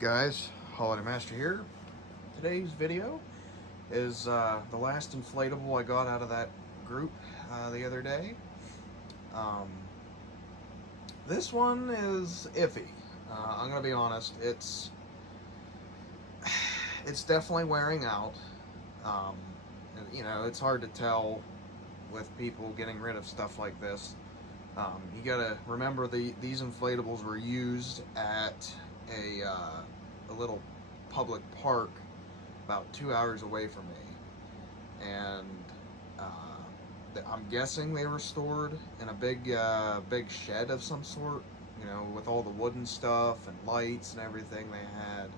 Guys, Holiday Master here. Today's video is the last inflatable I got out of that group the other day. This one is iffy. I'm gonna be honest. It's definitely wearing out. You know, it's hard to tell with people getting rid of stuff like this. You gotta remember these inflatables were used at a little public park about 2 hours away from me, and I'm guessing they were stored in a big shed of some sort, you know, with all the wooden stuff and lights and everything they had.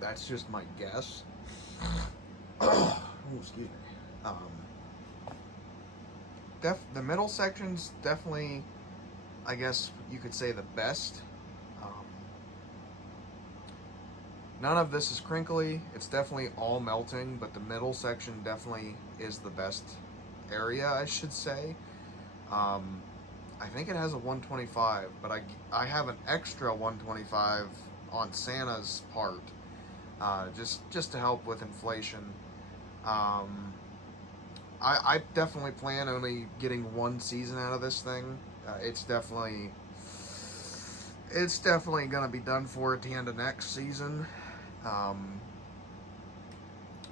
That's just my guess. Oh, excuse me. The middle section's definitely, I guess you could say, the best. None of this is crinkly. It's definitely all melting, but the middle section definitely is the best area, I should say. I think it has a 125, but I have an extra 125 on Santa's part, just to help with inflation. I definitely plan only getting one season out of this thing. It's definitely gonna be done for at the end of next season.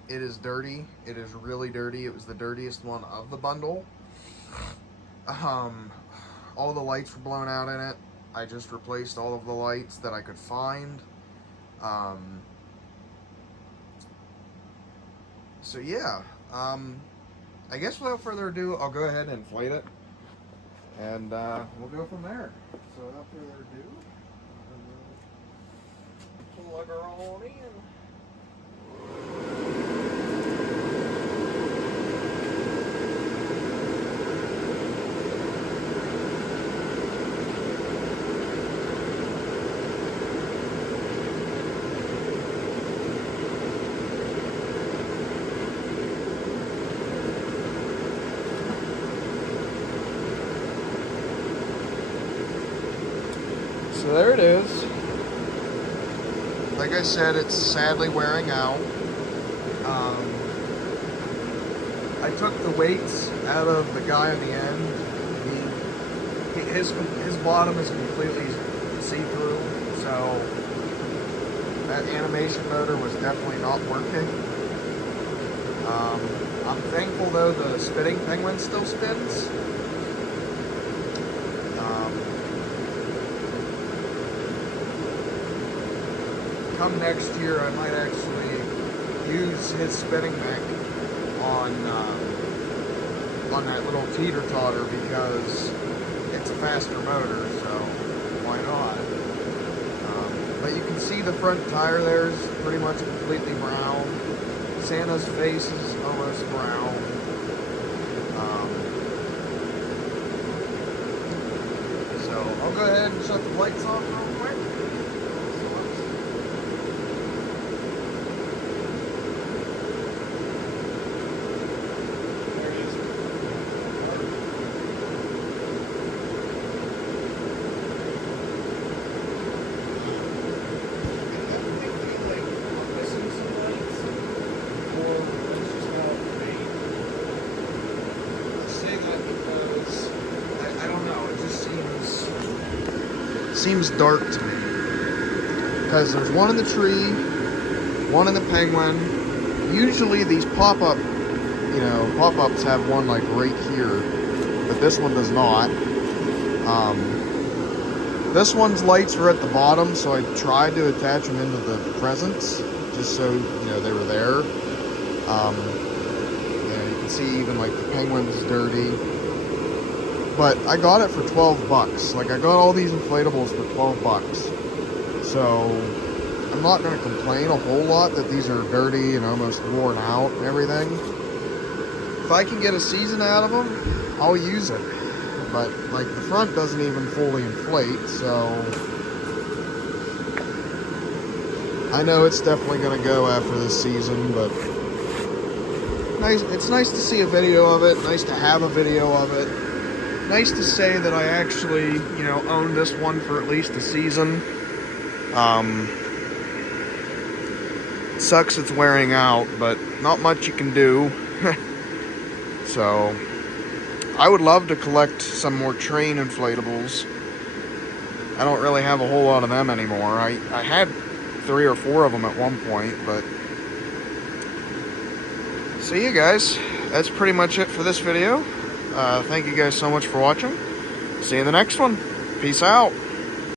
It is dirty. It is really dirty. It was the dirtiest one of the bundle. All the lights were blown out in it. I just replaced all of the lights that I could find. So yeah. I guess without further ado, I'll go ahead and inflate it, and we'll go from there. So without further ado, plug her all in. So there it is. Like I said, it's sadly wearing out. I took the weights out of the guy on the end. His bottom is completely see-through, so that animation motor was definitely not working. I'm thankful though the spitting penguin still spins. Come next year, I might actually use his spinning mech on that little teeter-totter, because it's a faster motor, so why not? But you can see the front tire there is pretty much completely brown. Santa's face is almost brown. So I'll go ahead and shut the lights off real quick. Seems dark to me, because there's one in the tree, one in the penguin. Usually these pop-ups have one like right here, but this one does not. This one's lights were at the bottom, so I tried to attach them into the presents just so you know they were there. Yeah, you can see even like the penguin's dirty. But I got it for 12 bucks. Like, I got all these inflatables for 12 bucks. So, I'm not going to complain a whole lot that these are dirty and almost worn out and everything. If I can get a season out of them, I'll use it. But, like, the front doesn't even fully inflate, so I know it's definitely going to go after this season, but it's nice to see a video of it, nice to have a video of it. nice to say that I actually, you know, own this one for at least a season. Sucks it's wearing out, but not much you can do. So, I would love to collect some more train inflatables. I don't really have a whole lot of them anymore. I had 3 or 4 of them at one point, but... So yeah, guys, that's pretty much it for this video. Thank you guys so much for watching. See you in the next one. Peace out.